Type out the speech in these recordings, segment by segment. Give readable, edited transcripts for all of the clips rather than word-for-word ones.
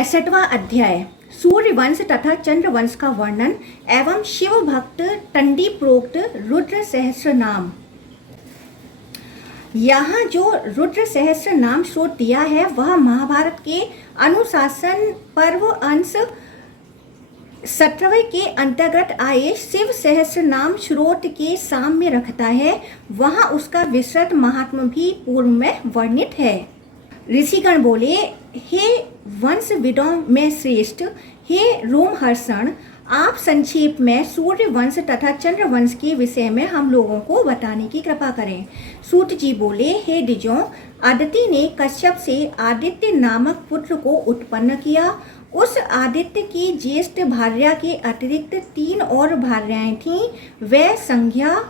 65वां अध्याय सूर्यवंश तथा चंद्रवंश का वर्णन एवं शिव भक्त टंडी प्रोक्त रुद्र सहस्र नाम। यहाँ जो रुद्र सहस्र नाम स्रोत दिया है वह महाभारत के अनुशासन पर्व अंश 17वें के अंतर्गत आए शिव सहस्र नाम स्रोत के साम्य रखता है। वहाँ उसका विस्तृत महात्म भी पूर्व में वर्णित है। ऋषिगण बोले, हे वंशविदों में श्रेष्ठ, हे रोमहर्षण, आप संक्षेप में सूर्य वंश तथा चंद्र वंश के विषय में हम लोगों को बताने की कृपा करें। सूत जी बोले, हे द्विजों, आदित्य ने कश्यप से आदित्य नामक पुत्र को उत्पन्न किया। उस आदित्य की ज्येष्ठ भार्या के अतिरिक्त 3 और भार्याएं थीं। वे संज्ञा,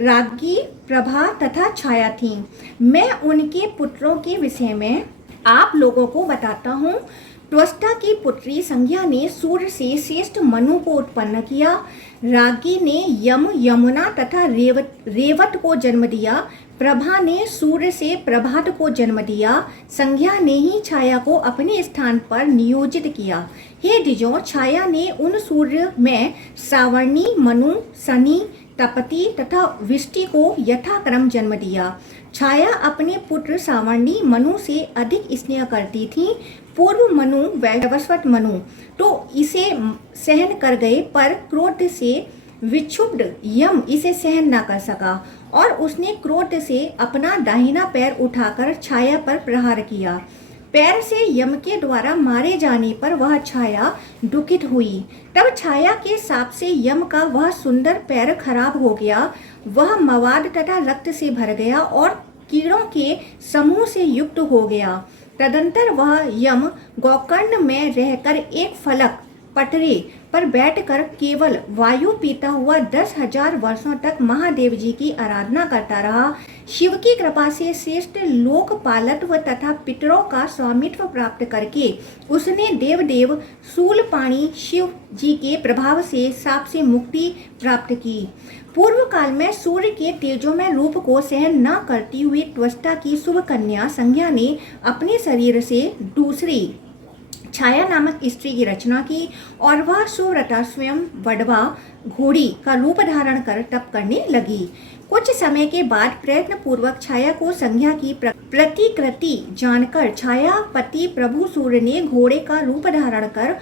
राज्ञी, प्रभा तथा छाया थीं। मैं उनके पुत्रों के विषय में आप लोगों को बताता हूँ। त्वष्टा की पुत्री संज्ञा ने सूर्य से श्रेष्ठ मनु को उत्पन्न किया। राज्ञी ने यम, यमुना तथा रेवत को जन्म दिया। प्रभा ने सूर्य से प्रभात को जन्म दिया। संज्ञा ने ही छाया को अपने स्थान पर नियोजित किया। हे द्विजों, छाया ने उन सूर्य में सावर्णी, मनु, शनि, तपति तथा विष्टि को यथाक्रम जन्म दिया। छाया अपने पुत्र सावर्णी मनु से अधिक स्नेह करती थी। पूर्व मनु वैवस्वत मनु तो इसे सहन कर गए, पर क्रोध से विक्षुब्ध यम इसे सहन न कर सका और उसने क्रोध से अपना दाहिना पैर उठाकर छाया पर प्रहार किया। पैर से यम के द्वारा मारे जाने पर वह छाया दुखित हुई। तब छाया के शाप से यम का वह सुंदर पैर खराब हो गया। वह मवाद तथा रक्त से भर गया और कीड़ों के समूह से युक्त हो गया। तदंतर वह यम गोकर्ण में रहकर एक फलक पटरे पर बैठकर केवल वायु पीता हुआ 10,000 वर्षों तक महादेव जी की आराधना करता रहा। शिव की कृपा से श्रेष्ठ लोकपालत्व तथा पितरों का स्वामित्व प्राप्त करके उसने देवदेव शूलपाणी शिव जी के प्रभाव से शाप से मुक्ति प्राप्त की। पूर्व काल में सूर्य के तेजोमय रूप को सहन न करती हुई त्वष्टा की शुभ कन्या संज्ञा ने अपने शरीर से दूसरी छाया नामक स्त्री की रचना की और वह सुव्रता स्वयं वडवा घोड़ी का रूप धारण कर तप करने लगी। कुछ समय के बाद प्रयत्न पूर्वक छाया को संज्ञा की प्रतिकृति जानकर छाया पति प्रभु सूर्य ने घोड़े का रूप धारण कर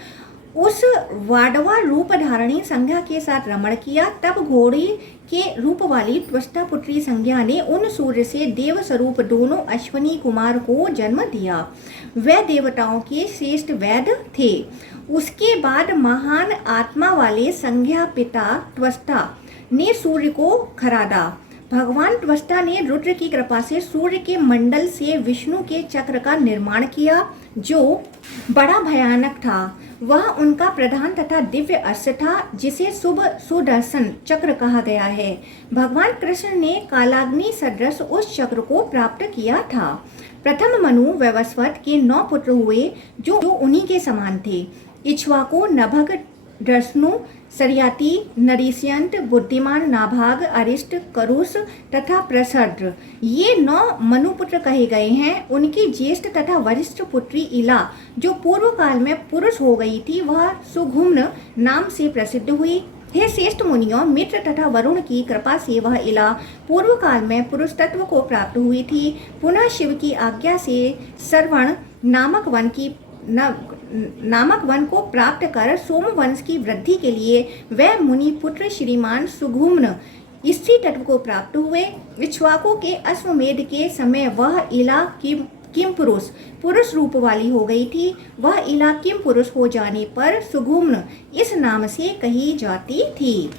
उस वाडवा रूप धारणी संज्ञा के साथ रमण किया। तब घोड़ी के रूप वाली त्वष्टा पुत्री संज्ञा ने उन सूर्य से देव स्वरूप दोनों अश्विनी कुमार को जन्म दिया। वे देवताओं के श्रेष्ठ वैद्य थे। उसके बाद महान आत्मा वाले संज्ञा पिता त्वष्टा ने सूर्य को खरादा। भगवान त्वष्टा ने रुद्र की कृपा से सूर्य के मंडल से विष्णु के चक्र का निर्माण किया, जो बड़ा भयानक था। वह उनका प्रधान तथा दिव्य अस्त्र था, जिसे शुभ सुदर्शन चक्र कहा गया है। भगवान कृष्ण ने कालाग्नि सदृश उस चक्र को प्राप्त किया था। प्रथम मनु वैवस्वत के 9 पुत्र हुए, जो उन्हीं के समान थे। इक्ष्वाकु, नभग, दर्शनु, सरियाती, नरीष्यंत, बुद्धिमान, नाभाग, अरिष्ट, करुष तथा प्रसद्र, ये 9 मनुपुत्र कहे गए हैं। उनकी ज्येष्ठ तथा वरिष्ठ पुत्री इला, जो पूर्व काल में पुरुष हो गई थी, वह सुघुम्न नाम से प्रसिद्ध हुई। हे श्रेष्ठ मुनियों, मित्र तथा वरुण की कृपा से वह इला पूर्व काल में पुरुष तत्व को प्राप्त हुई थी। पुनः शिव की आज्ञा से श्रवण नामक वन को प्राप्त कर सोमवंश की वृद्धि के लिए वह मुनि पुत्र श्रीमान सुघुम्न स्त्री तत्व को प्राप्त हुए। इक्ष्वाकु के अश्वमेध के समय वह इला किम पुरुष रूप वाली हो गई थी। वह इला किम पुरुष हो जाने पर सुघुम्न इस नाम से कही जाती थी।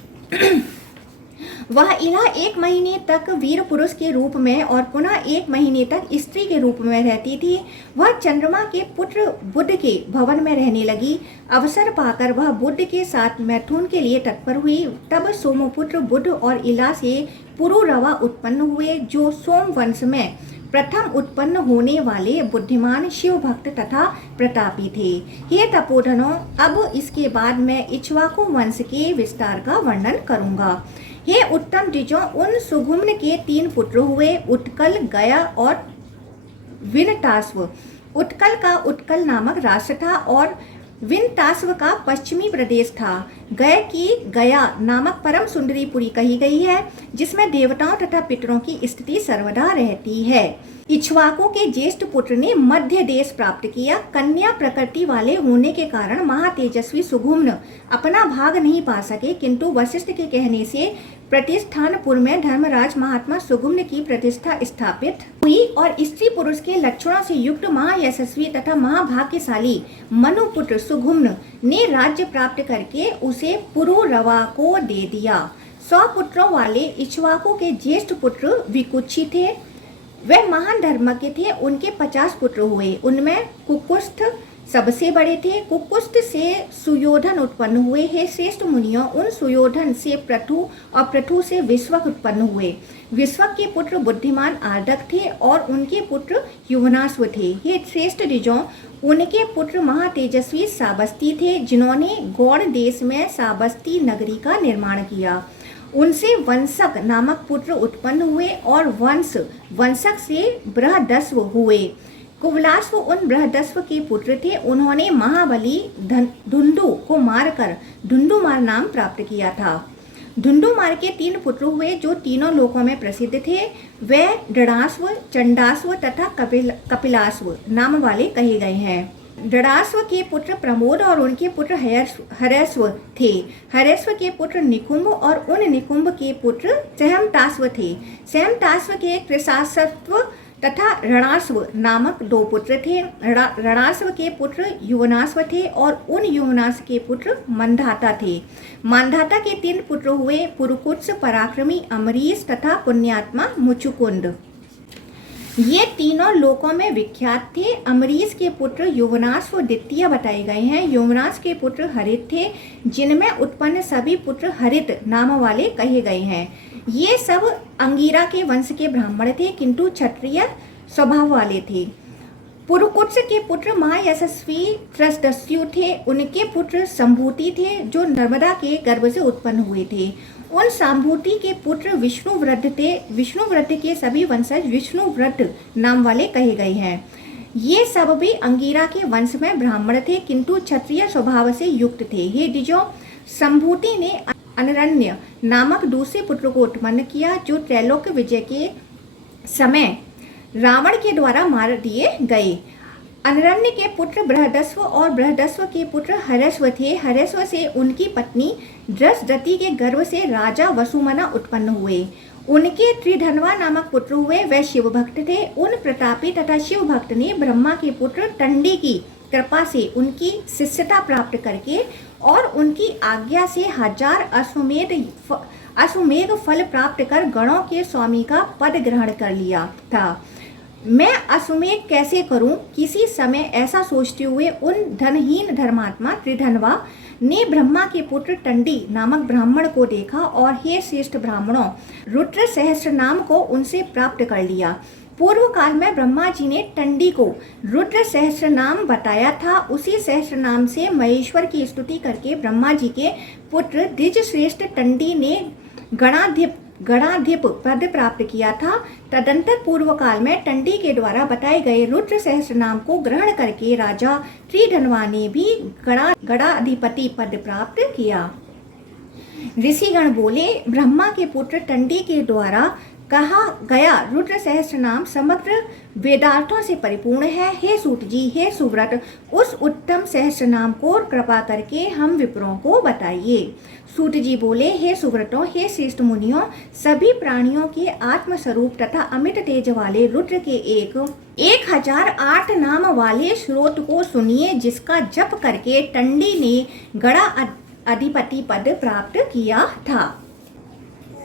वह इला 1 महीने तक वीर पुरुष के रूप में और पुनः 1 महीने तक स्त्री के रूप में रहती थी। वह चंद्रमा के पुत्र बुध के भवन में रहने लगी। अवसर पाकर वह बुध के साथ मैथुन के लिए तत्पर हुई। तब सोमपुत्र बुध और इला से पुरुरवा उत्पन्न हुए, जो सोम वंश में प्रथम उत्पन्न होने वाले बुद्धिमान शिव भक्त तथा प्रतापी थे। हे तपोधनों, अब इसके बाद मैं इक्ष्वाकु वंश के विस्तार का वर्णन करूंगा। हे उत्तम द्विजों, उन सुघुम्न के 3 पुत्र हुए, उत्कल, गया और विनतास्व। उत्कल का उत्कल नामक राष्ट्र था और विंतास्व का पश्चिमी प्रदेश था। गय की गया नामक परम सुंदरी पुरी कही गई है, जिसमें देवताओं तथा पितरों की स्थिति सर्वदा रहती है। इक्ष्वाकु के ज्येष्ठ पुत्र ने मध्य देश प्राप्त किया। कन्या प्रकृति वाले होने के कारण महातेजस्वी सुघुम्न अपना भाग नहीं पा सके, किंतु वशिष्ठ के कहने से प्रतिष्ठानपुर में धर्मराज महात्मा सुघुम्न की प्रतिष्ठा स्थापित हुई और स्त्री पुरुष के लक्षणों से युक्त महायशस्वी तथा महाभाग्यशाली मनुपुत्र सुघुम्न ने राज्य प्राप्त करके उसे पुरुरवा को दे दिया। 100 पुत्रों वाले इक्ष्वाकु के ज्येष्ठ पुत्र विकुक्षी थे। वे महान धर्मज्ञ थे। उनके 50 पुत्र हुए। उनमें कुकुस्थ सबसे बड़े थे। कुकुस्थ से सुयोधन उत्पन्न हुए। हे श्रेष्ठ मुनियों, उन सुयोधन से पृथु और पृथु से विश्वक उत्पन्न हुए। विश्वक के पुत्र बुद्धिमान आर्दक थे और उनके पुत्र युवनाश्व थे। हे श्रेष्ठ ऋजों, उनके पुत्र महातेजस्वी साबस्ती थे, जिन्होंने गौड़ देश में साबस्ती नगरी का निर्माण किया। उनसे वंशक नामक पुत्र उत्पन्न हुए और वंशक से बृहदस्व हुए। कुवलाश्व उन बृहदस्व के पुत्र थे। उन्होंने महाबली धुंधु को मारकर धुंधुमार नाम प्राप्त किया था। धुंधुमार के 3 पुत्र हुए जो तीनों लोकों में प्रसिद्ध थे। वे दृढ़ाश्व, चंडाश्व तथा कपिलाश्व नाम वाले कहे गए हैं। दृढ़ाश्व के पुत्र प्रमोद और उनके पुत्र हरेश्व थे। हरेश्व के पुत्र निकुंभ और उन निकुंभ के पुत्र सहमताश्व थे। सहमताश्व के कृशाश्व तथा ऋणाश्व नामक 2 पुत्र थे। ऋणाश्व के पुत्र युवनाश्व थे और उन युवनाश्व के पुत्र मंधाता थे। मंधाता के 3 पुत्र हुए, पुरुकुत्स, पराक्रमी अमरीश तथा पुण्यात्मा मुचुकुंद। ये तीनों लोकों में विख्यात थे। अमरीश के पुत्र युवनाश्व द्वितीय बताए गए हैं। युवनाश के पुत्र हरित थे, जिनमें उत्पन्न सभी पुत्र हरित नाम वाले कहे गए हैं। ये सब अंगिरा के वंश के ब्राह्मण थे, किंतु क्षत्रिय स्वभाव वाले थे। पुरुकुत्स के पुत्र महायशस्वी त्रसदस्यु थे। उनके पुत्र संभूति थे, जो नर्मदा के गर्भ से उत्पन्न हुए थे। उन संभूति के पुत्र विष्णुव्रत थे। विष्णुव्रत के सभी वंशज विष्णुव्रत नाम वाले कहे गए हैं। ये सब भी अंगिरा के वंश में ब्राह्मण थे, किंतु क्षत्रिय स्वभाव से युक्त थे। हे द्विजों, संभूति ने अनरण्य नामक दूसरे पुत्र को उत्पन्न किया, जो त्रैलोक्य विजय के समय रावण के द्वारा मार दिए गए। अनरण्य के पुत्र बृहदस्व और बृहदस्व के पुत्र हरेश्व थे। हरेश्व से उनकी पत्नी दृष्टद्युति के गर्भ से राजा वसुमना उत्पन्न हुए। उनके त्रिधनवा नामक पुत्र हुए। वे शिव भक्त थे। उन प्रतापी तथा शिव भक्त ने ब्रह्मा के पुत्र टंडी की कृपा से उनकी शिष्यता प्राप्त करके और उनकी आज्ञा से 1000 अश्वमेध फल प्राप्त कर गणों के स्वामी का पद ग्रहण कर लिया था। मैं अश्वमेध कैसे करूं? किसी समय ऐसा सोचते हुए उन धनहीन धर्मात्मा त्रिधनवा ने ब्रह्मा के पुत्र टंडी नामक ब्राह्मण को देखा और हे श्रेष्ठ ब्राह्मणों, रुद्र सहस्त्र नाम को उनसे प्राप्त कर लिया। पूर्व काल में ब्रह्मा जी ने टंडी को रुद्र सहस्त्र नाम बताया था। उसी सहस्त्र नाम से महेश्वर की स्तुति करके ब्रह्मा जी के पुत्र द्विज श्रेष्ठ टंडी ने गणाधिप पद प्राप्त किया था। तदंतर पूर्व काल में टंडी के द्वारा बताए गए रुद्र सहस्त्र नाम को ग्रहण करके राजा त्रिधनवा ने भी गणाधिपति पद प्राप्त किया। ऋषिगण बोले, ब्रह्मा के पुत्र टंडी के द्वारा कहा गया रुद्र सहस्त्र नाम समग्र वेदार्थों से परिपूर्ण है। हे सूत जी, हे सुव्रत, उस उत्तम सहस्त्र नाम को कृपा करके हम विप्रों को बताइए। सूत जी बोले, हे सुव्रतों, हे श्रेष्ठ मुनियों, सभी प्राणियों के आत्मस्वरूप तथा अमित तेज वाले रुद्र के 1008 नाम वाले श्रोत को सुनिए, जिसका जप करके टंडी ने गणा अधिपति पद प्राप्त किया था।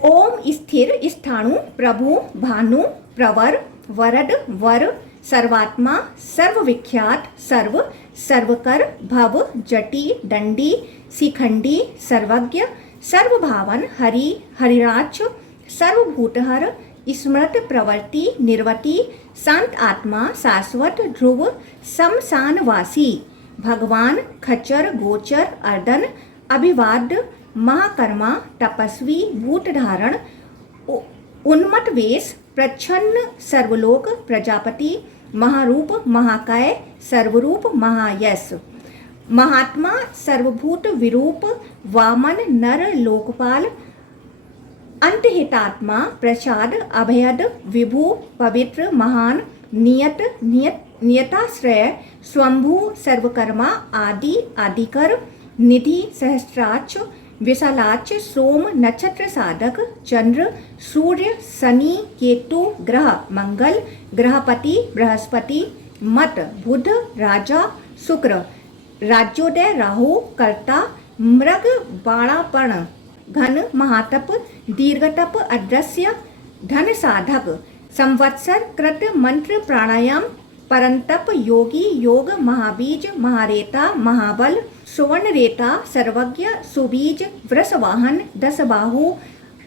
ओम स्थिर स्थाणु प्रभु भानु प्रवर वरद वर सर्वात्मा सर्वविख्यात सर्व सर्वकर भव जटी दंडी शिखंडी सर्वज्ञ सर्वभावन हरि हरिराच सर्वभूतहर स्मृत प्रवर्ति निर्वति शांत आत्मा शाश्वत ध्रुव शमशानवासी भगवान खच्चर गोचर अर्दन अभिवाद महाकर्मा तपस्वी भूत धारण उन्मत वेश प्रच्छन्न सर्वलोक प्रजापति महारूप महाकाय सर्वरूप महायश। महात्मा सर्वभूत विरूप वामन नर लोकपाल। अंतहितात्मा प्रसाद अभयद विभु पवित्र महान नियताश्रय स्वंभू सर्वकर्मा आदि आदिकर निधि सहस्राक्ष विशालाक्ष सोम नक्षत्र साधक चंद्र सूर्य शनि केतु ग्रह मंगल ग्रहपति बृहस्पति मत बुध राजा शुक्र राज्योदय राहु कर्ता मृग बाणापर्ण घन महातप दीर्घतप अदृश्य धन साधक संवत्सर कृत मंत्र प्राणायाम परंतप योगी योग महाबीज महारेता महाबल सुवर्ण रेता सर्वज्ञ सुबीज वृषवाहन दसबाहु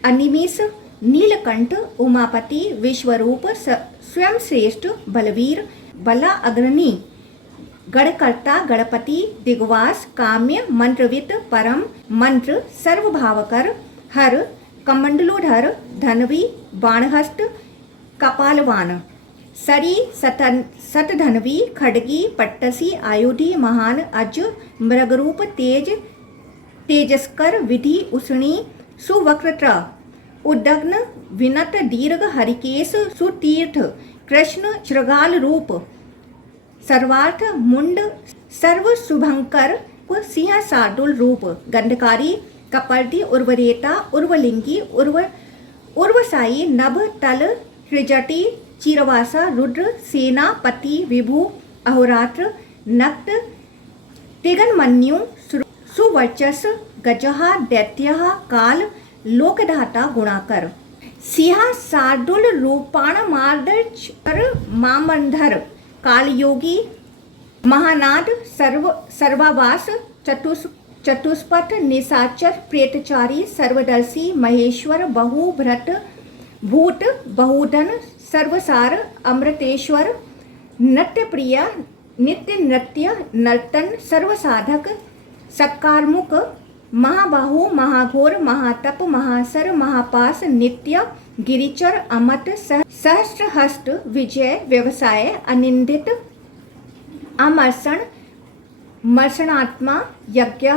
अनिमिष नीलकंठ उमापति विश्वरूप स्वयं श्रेष्ठ बलवीर बला अग्रणी गणकर्ता गणपति दिग्वास काम्य मंत्रवित परम मंत्र सर्वभावकर हर कमंडलोधर धनवी बाणहस्त कपालवान सरी सतधनवी खड़गी पट्टसी आयुधि महान अज मृगरूप तेजस्कर विधि उसणी सुवक्रत्र उद्दग्न विनत दीर्घ हरिकेश सुतीर्थ कृष्ण श्रृगाल रूप सर्वार्थ मुंड सर्व शुभंकर सिंह शार्दुल रूप गंधकारी कपर्दी उर्वरेता उर्वलिंगी उर्वसाई नभ तल हृजटी चिरवासा रुद्र सेनापति विभु अहोरात्र नक्त तिगनमन्यु सुवर्चस गजहा दैत्यः काल लोकधाता गुणाकर सिंह शार्दुल रूपाण मार्दर मामंधर कालयोगी महानाद सर्वावास चतुष्पथ निशाचर प्रेतचारी सर्वदर्शी महेश्वर बहुभ्रत भूत बहुधन सर्वसार अमृतेश्वर नृत्यप्रिय नित्य नृत्य नर्तन सर्वसाधक सत्कारमुख महाबाहु महाघोर महातप महासर महापास नित्य गिरिचर अमत सहस्रहस्त विजय व्यवसाय अनिंदित अमर्षण मर्षणात्मा यज्ञ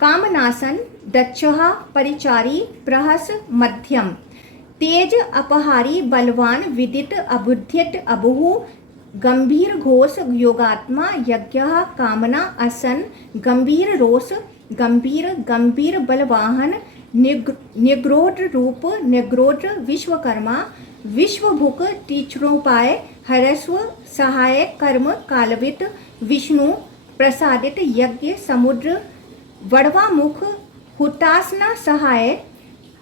कामनासन दक्षः परिचारी प्रहस मध्यम तेज अपहारी बलवान विदित अबुद्धित अबुहु गंभीर घोष योगात्मा यज्ञ कामना असन गंभीर रोष गंभीर बलवाहन निग्रोध रूप निग्रोध विश्वकर्मा विश्वभुक तीक्ष्णोपाय हरस्व सहाय कर्म कालवित विष्णु प्रसादित यज्ञ समुद्र वड़वा मुख हुतासना सहाय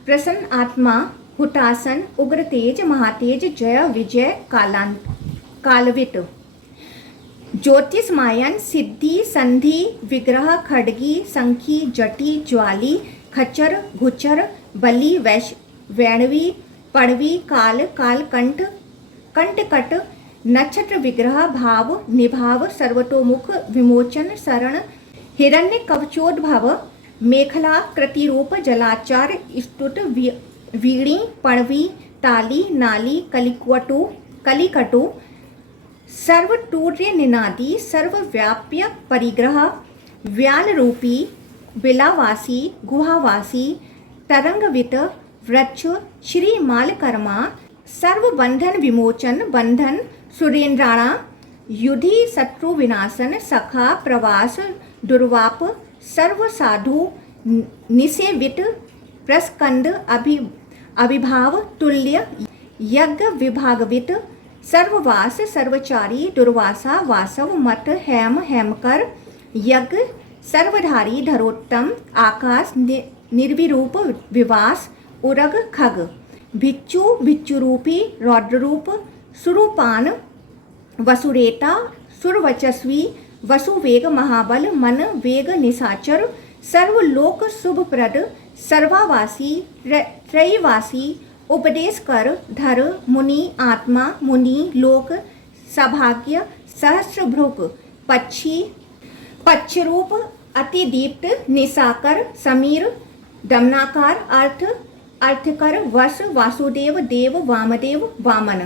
प्रसन्न आत्मा हुतासन उग्र तेज महातेज जय विजय कालवित ज्योतिषमायन सिद्धि संधि विग्रह खड़गी संखी जटी ज्वाली खच्चर घुच्चर बलि वैणवी पड़वी कालकंठ कंटकट नक्षत्र विग्रह भाव निभाव सर्वतोमुख विमोचन शरण हिरण्य कवचोद्भव मेखला कृतिरूप जलाचार स्तुत वीणी पणवी ताली नाली कलिकटु सर्वतूर्य निनादी सर्वव्याप्य परिग्रह व्याल रूपी बिलावासी गुहावासी तरंगवित वृक्ष श्री मालकर्मा सर्वबंधन विमोचन बंधन सुरेंद्राणा युधि शत्रु विनाशन सखा प्रवास दुर्वाप सर्वसाधु निसेवित प्रस्कंद अभिभाव तुल्य यज्ञ विभागवित सर्ववास सर्वचारी दुर्वासा वासव मत हेम हेमकर यज्ञ सर्वधारी धरोत्तम आकाश निर्विरूप विवास उरग खग भिक्षु भिक्षुरूपी रौद्ररूप सुरूपान वसुरेता सुरवचस्वी वसुवेग महाबल मन वेग निशाचर सर्वलोक शुभप्रद सर्वावासी त्रयवासी उपदेश कर धर मुनि आत्मा मुनि लोक सभाग्य सहस्रभृक पक्षरूप अतिदीप्त निशाकर समीर दमनाकार अर्थकर वश वासुदेव देव वामदेव वामन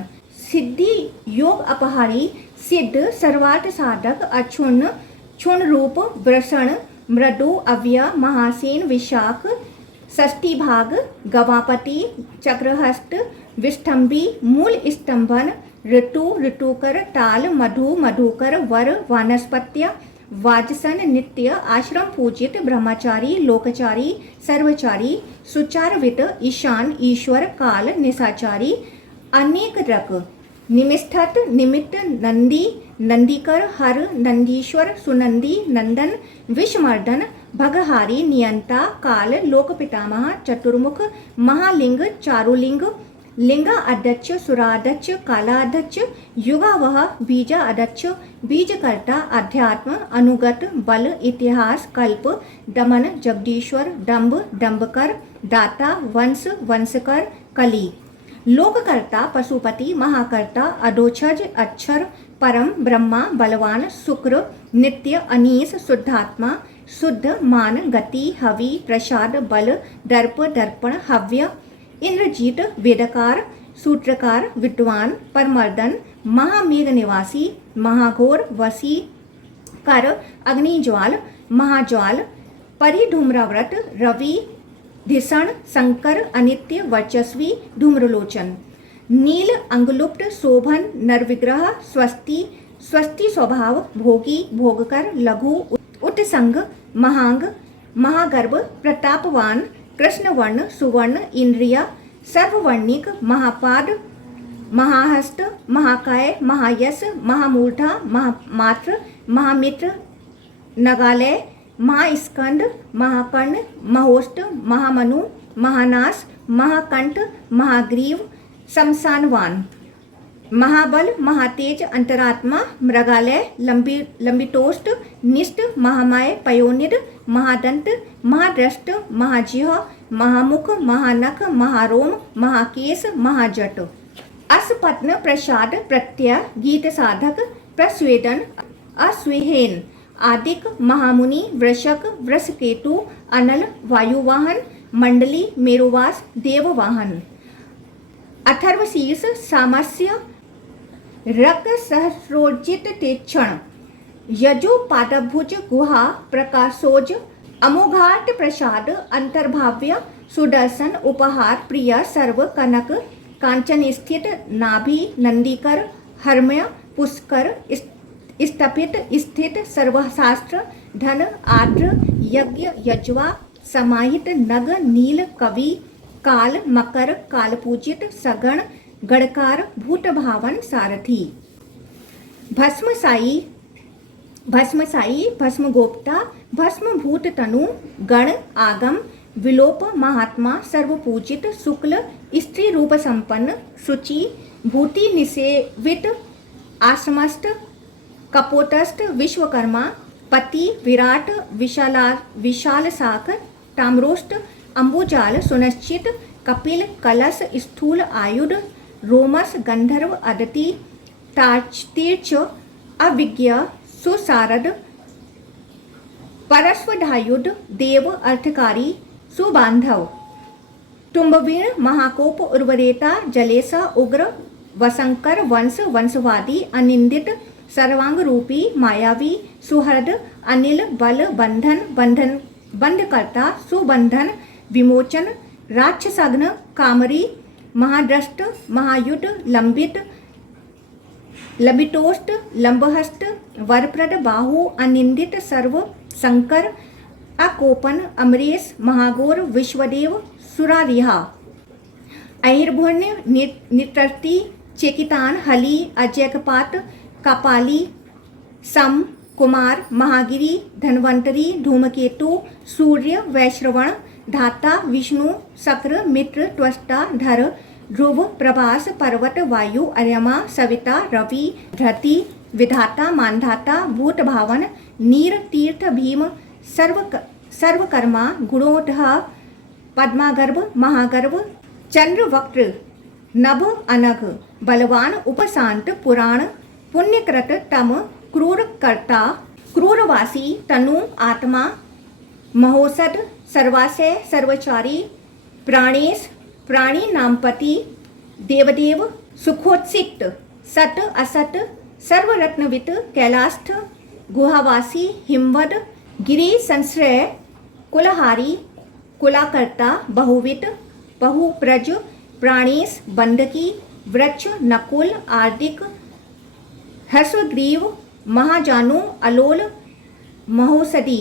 सिद्धि योग अपहारी सिद्ध सर्वार्थ साधक अक्षुण्ण क्षुण रूप वृषण मृदु अव्यय महासेन विशाख षष्ठी भाग गवापति चक्रहस्त विष्ठम्भी मूल स्तंभन ऋतु ऋतुकर ताल मधु मधुकर वर वानस्पत्य वाजसन नित्य आश्रम पूजित ब्रह्मचारी लोकचारी सर्वचारी सुचारवित ईशान ईश्वर काल निशाचारी अनेक रक निमिष्ठत निमित्त नंदी नंदीकर हर नंदीश्वर सुनंदी नंदन विषमर्दन भगहारी नियंता काल लोक पितामह चतुर्मुख महालिंग चारुलिंग लिंगा अध्यक्ष सुराध्यक्ष कालाध्यक्ष युगावह बीजा अध्यक्ष बीजकर्ता अध्यात्म अनुगत बल इतिहास कल्प दमन जगदीश्वर डंब डंबकर दाता वंश वंशकर कली लोककर्ता पशुपति महाकर्ता अधोक्षज अक्षर परम ब्रह्मा बलवान शुक्र नित्य अनीस शुद्धात्मा शुद्ध मान गति हवि प्रसाद बल दर्प दर्पण हव्य इंद्रजीत वेदकार सूत्रकार विद्वान परमर्दन महामेघ निवासी महाघोर वसी कर अग्निज्वाल महाज्वाल परिधूम्रव्रत रवि धिषण शंकर अनित्य वर्चस्वी धूम्रलोचन नील अंगलुप्त शोभन नरविग्रह स्वस्ति स्वस्ति स्वभाव भोगी भोगकर लघु उत्संग महांग महागर्भ प्रतापवान कृष्णवर्ण सुवर्ण इंद्रिय सर्ववर्णिक महापाद महाहस्त महाकाय महायश महामूर्धा महामात्र महामित्र नगालय महास्कंद महाकर्ण महोष्ट महामनु महानास महाकंठ महाग्रीव शमशानवान महाबल महातेज अंतरात्मा मृगालय लंबितोष्ट निष्ठ महामाय पयोनिद महादंत महादृष्ट महाजिह महामुख महानख महारोम महाकेश महाजट अस्पत्न प्रसाद प्रत्यय गीत साधक प्रस्वेदन अस्वेहेन आदिक महामुनि वृषक वृषकेतु अनल वायुवाहन मंडली मेरुवास देववाहन अथर्वशीर्ष सामस्य रक सहस्रोजित तेक्षण यजो पादभुज गुहा प्रकाशोज अमोघाट प्रसाद अंतर्भाव्य सुदर्शन उपहार प्रिय सर्व कनक कांचन स्थित नाभि नंदीकर हर्म्य पुष्कर स्थपित स्थित सर्वशास्त्र धन आर्द्र यज्ञ यज्वा समाहित नग नील कवि काल मकर कालपूजित सगण गणकार भूत भावन सारथी भस्मसाई भस्म गोप्ता भस्म भूत तनु गण आगम विलोप महात्मा सर्वपूजित शुक्ल स्त्री रूप संपन्न शुचि भूति निसेवित आश्रमस्थ कपोतस्थ विश्वकर्मा पति विराट विशाल शाख ताम्रोष्ट अंबुजाल सुनिश्चित कपिल कलश स्थूल आयुध रोमस गंधर्व अदिति तीर्च अविज्ञ सुसारद परस्वधायुध देव अर्थकारी सुबांधव तुम्बवीण महाकोप उर्वरेता जलेसा उग्र वसंकर वंश वंशवादी अनिंदित सर्वांग रूपी मायावी सुहृद अनिल बल बंधन बंधकर्ता सुबंधन विमोचन राक्षसघ्न कामरी महाद्रष्ट महायुध लंबितोष्ट लंबहस्त वरप्रद बाहु अनिंदित सर्व शंकर अकोपन अमरेश महागोर विश्वदेव सुरारिहा अहिर्भुण्य नितर्ति चेकितान हली अजयकपात कपाली सम कुमार महागिरी धन्वंतरी धूमकेतु सूर्य वैश्रवण धाता विष्णु शक्र मित्र त्वष्टा धर ध्रुव प्रभास पर्वत वायु अर्यमा सविता रवि धृति विधाता मानधाता भूत भावन नीर तीर्थ भीम सर्वकर्मा गुणोदह पद्मागर्भ महागर्भ चंद्र वक्र नभ अनघ बलवान उपशांत पुराण पुण्यकृत तम क्रूरकर्ता क्रूरवासी तनु आत्मा महोसद सर्वाशय सर्वचारी प्राणेश प्राणी नामपति देवदेव सुखोत्सिक्त, सत असत, सर्वरत्नवित, कैलास्थ, गुहावासी, हिमवद, गिरि संश्रय, कुलहारी, कुलाकर्ता, बहुवित, बहुप्रज, प्राणेश, बंदकी, वृक्ष, नकुल, आर्दिक, हर्षग्रीव, महाजानु, अलोल, महोसदी,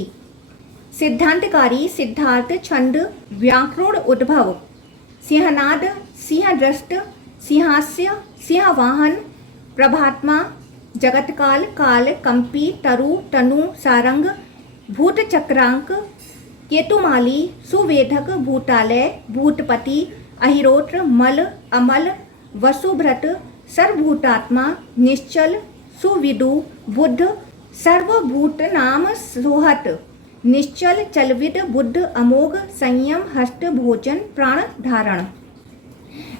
सिद्धांतकारी, सिद्धार्थ, छंद, व्याकरण, उद्भव, सिंहनाद, सिंहदृष्ट, सिंहास्य, सिंहवाहन, प्रभात्मा, जगतकाल, काल, कंपी, तरु, तनु, सारंग, भूतचक्रांक, केतुमाली, सुवेधक, भूतालय, भूतपति, अहिरोत्र, मल, अमल, वसुभ्रत, सर्वभूतात्मा, निश्चल, सुविदु, बुद्ध, सर्वभूत नाम सोहत, निश्चल, चलविद, बुद्ध, अमोघ, संयम, हस्त, भोजन, प्राण धारण,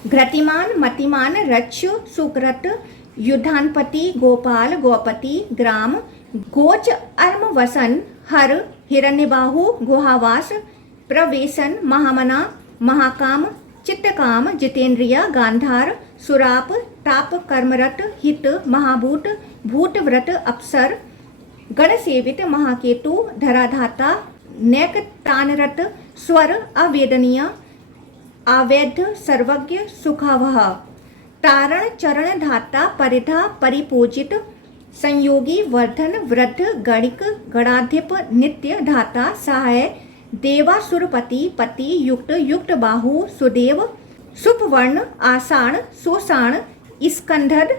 घृतिमान, मतिमान, रक्ष, सुकृत, युद्धानपति, गोपाल, गोपति, ग्राम, गोच, अर्म, वसन, हर, हिरण्यबाहु, गुहावास, प्रवेशन, महामना, महाकाम, चित्तकाम, जितेंद्रिय, गांधार, सुराप, ताप, कर्मरत, हित, महाभूत, भूतव्रत, अप्सर, गणसेवित, महाकेतु, धराधाता, नैक, तानरत, स्वर, अवेदनीय, आवेद्य, सर्वज्ञ, सुखावह, तारण, चरण, धाता, परिधा, परिपूजित, संयोगी, वर्धन, वृद्ध, गणिक, गणाधिप, नित्य, धाता, सहाय, देवासुरपति, पति, युक्त, युक्त बाहु, सुदेव, सुपवर्ण, आषाण, सोषाण, स्कंधर,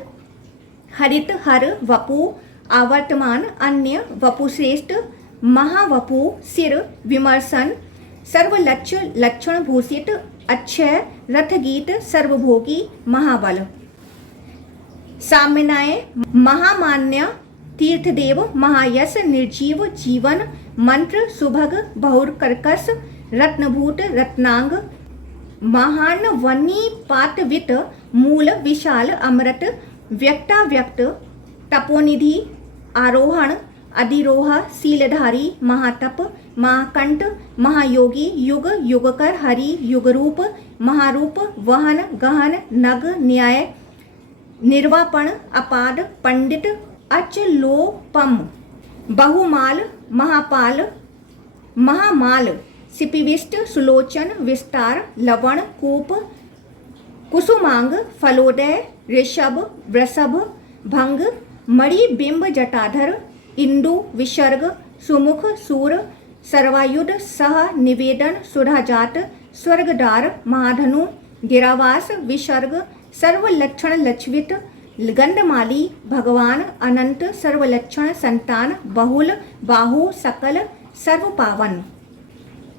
हरित, हर, वपु, आवर्तमान, अन्य, वपुश्रेष्ठ, महावपु, सिर, विमर्शन, सर्वलक्ष, लक्षण भूषित, अक्षय, रथगीत, सर्वभोगी, महाबल, साम्यनाय, महामान्य, तीर्थदेव, महायश, निर्जीव, जीवन, मंत्र, सुभग, बहुकर्कश, रत्नभूत, रत्नांग, महान, वनी, पातवित, मूल, विशाल, अमृत, व्यक्ताव्यक्त, तपोनिधि, आरोहण, अधिरोह, शीलधारी, महातप, महाकंठ, महायोगी, युग, युगकर, हरि, युगरूप, महारूप, वहन, गहन, नग, न्याय, निर्वापण, अपाद, पंडित, अचलोपम, बहुमाल, महापाल, महामाल, सिपिविष्ट, सुलोचन, विस्तार, लवण, कूप, कुसुमांग, फलोदय, ऋषभ, वृषभ, भंग, मणि, बिंब, जटाधर, इंदु, विसर्ग, सुमुख, सूर, सर्वायुध, सह, निवेदन, सुधाजात, स्वर्गदार, महाधनु, गिरावास, विसर्ग, सर्वलक्षण, लक्षित, गंधमाली, भगवान, अनंत, सर्वलक्षण, संतान, बहुल, बाहु, सकल, सर्वपावन,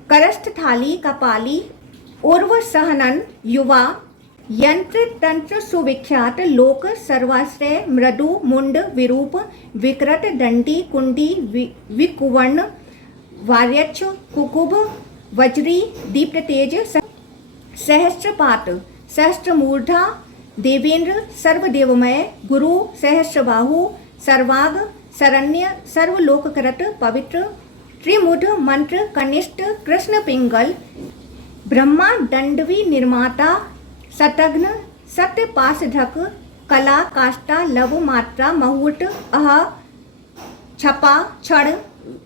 करस्थ, थाली, कपाली, उर्व, सहनन, युवा, यंत्र, तंत्र, सुविख्यात, लोक, सर्वाश्रय, मृदु, मुंड, विरूप, विकृत, दंडी, कुंडी, विकुवर्ण, वार्यक्ष, कुकुभ, वज्री, दीप्त तेज, सहस्त्रपात, सहस्त्रमूर्धा, देवेंद्र, सर्वदेवमय, गुरु, सहस्रबाहु, सर्वाग, शरण्य, सर्वलोककृत, पवित्र, त्रिमुढ़, मंत्र, कनिष्ठ, कृष्ण पिंगल, ब्रह्मा, दंडवी, निर्माता, शतघ्न, सत्य, पाशधक, कला, काष्ठा, लव, मात्रा, मुहूर्त, अह, छपा, क्षण,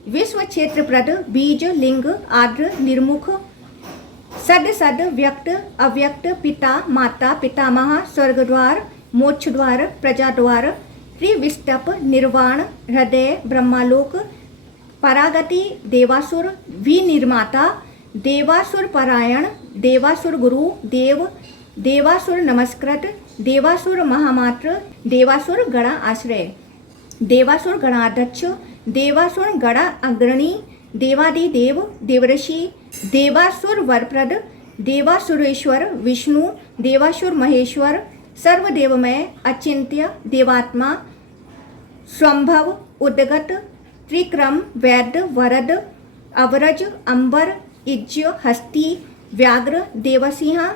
विश्व क्षेत्रप्रद, बीज, लिंग, आर्द्र, निर्मुख, सद, सद, व्यक्त, अव्यक्त, पिता, माता, पितामह, स्वर्गद्वार, मोक्षद्वार, प्रजाद्वार, त्रिविष्टप, निर्वाण, हृदय, ब्रह्मालोक, परागति, देवासुर, विनिर्माता, देवासुर परायण, देवासुर गुरु, देव, देवासुर नमस्कृत, देवासुर महामात्र, देवासुर गणा आश्रय, देवासुर गणाध्यक्ष, देवासुर गणा अग्रणी, देवादिदेव, देवऋषि, देवासुर वरप्रद, देवासुरेश्वर, विष्णु, देवासुर महेश्वर, सर्वदेवमय, अचिंत्य, देवात्मा, स्वंभव, उद्गत, त्रिक्रम, वैद्य, वरद, अवरज, अंबर, इज्य, हस्ती, व्याघ्र, देवसिंह,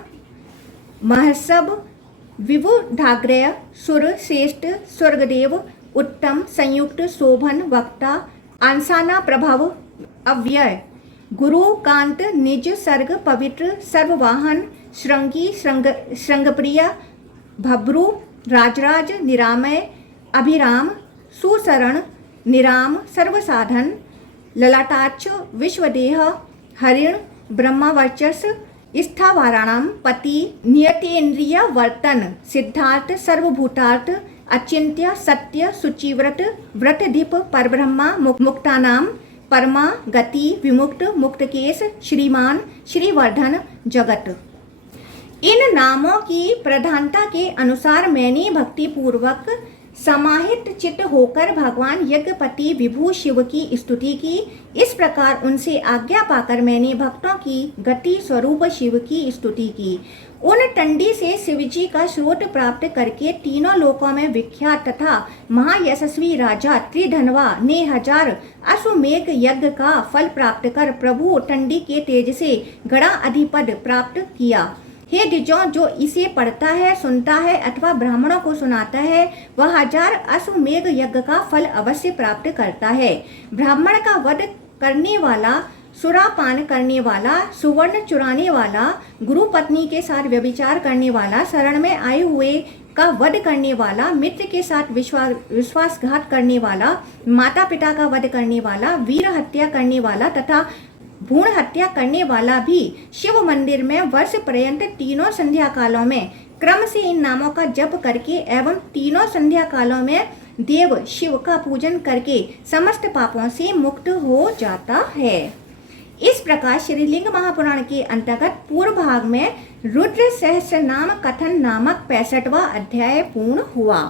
महसब, विबुधाग्रय, सुर, श्रेष्ठ, स्वर्गदेव, उत्तम, संयुक्त, शोभन, वक्ता, अंसाना, प्रभव, अव्यय, गुरु, कांत, निज, सर्ग, पवित्र, सर्ववाहन, श्रृंगी, श्रृंगप्रिय, भब्रू, राजराज, निरामय, अभिराम, सुशरण, निराम, सर्वसाधन, ललाटाक्ष, विश्वदेह, हरिण, ब्रह्मावर्चस, स्थावराणाम पति, नियतेन्द्रिय वर्तन, सिद्धार्थ, सर्वभूतार्थ, अचिंत्य, सत्य, शुचिव्रत, व्रतधिप, परब्रह्मा, मुक्तानाम परमा, गति, विमुक्त, मुक्तकेश, श्रीमान, श्रीवर्धन, जगत। इन नामों की प्रधानता के अनुसार मैंने भक्ति पूर्वक समाहित चित्त होकर भगवान यज्ञपति विभु शिव की स्तुति की। इस प्रकार उनसे आज्ञा पाकर मैंने भक्तों की गति स्वरूप शिव की स्तुति की। उन टंडी से शिवजी का स्रोत प्राप्त करके तीनों लोकों में विख्यात तथा महायशस्वी राजा त्रिधनवा ने 1000 अश्वमेघ यज्ञ का फल प्राप्त कर प्रभु टंडी के तेज से गणा अधिपद प्राप्त किया। हे द्विजों, जो इसे पढ़ता है, सुनता है अथवा ब्राह्मणों को सुनाता है, वह 1000 अश्वमेघ यज्ञ का फल अवश्य प्राप्त करता है। ब्राह्मण का वध करने वाला, सुरापान करने वाला, सुवर्ण चुराने वाला, गुरु पत्नी के साथ व्यभिचार करने वाला, शरण में आए हुए का वध करने वाला, मित्र के साथ विश्वासघात करने वाला, माता पिता का वध करने वाला, वीर हत्या करने वाला तथा भ्रूण हत्या करने वाला भी शिव मंदिर में वर्ष पर्यंत तीनों संध्या कालों में क्रम से इन नामों का जप करके एवं तीनों संध्या कालों में देव शिव का पूजन करके समस्त पापों से मुक्त हो जाता है। इस प्रकार श्रीलिंग महापुराण के अंतर्गत पूर्व भाग में रुद्र सहस्त्र नाम कथन नामक 65वां अध्याय पूर्ण हुआ।